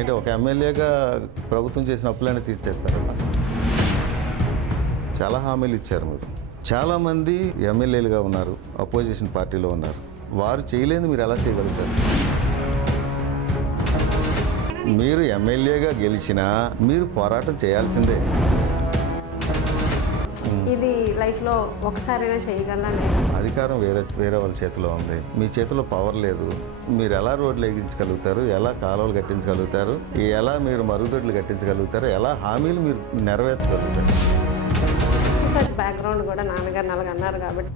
అంటే ఒక ఎమ్మెల్యేగా ప్రభుత్వం చేసిన అప్పులన్నీ తీర్చేస్తారు అసలు. చాలా హామీలు ఇచ్చారు మీరు. చాలామంది ఎమ్మెల్యేలుగా ఉన్నారు, అపోజిషన్ పార్టీలో ఉన్నారు. వారు చేయలేని మీరు ఎలా చేయగలుగుతారు? మీరు ఎమ్మెల్యేగా గెలిచినా మీరు పోరాటం చేయాల్సిందే. ఇది లైఫ్లో ఒకసారైనా చేయగలను. అధికారం వేరే వాళ్ళ చేతిలో ఉంది, మీ చేతిలో పవర్ లేదు. మీరు ఎలా రోడ్లు వేయించగలుగుతారు, ఎలా కాలువలు కట్టించగలుగుతారు, ఎలా మీరు మరుగుదొడ్లు కట్టించగలుగుతారు, ఎలా హామీలు మీరు నెరవేర్చగలుగుతారు? బ్యాక్గ్రౌండ్ కూడా నాన్నగారు అలాగ అన్నారు కాబట్టి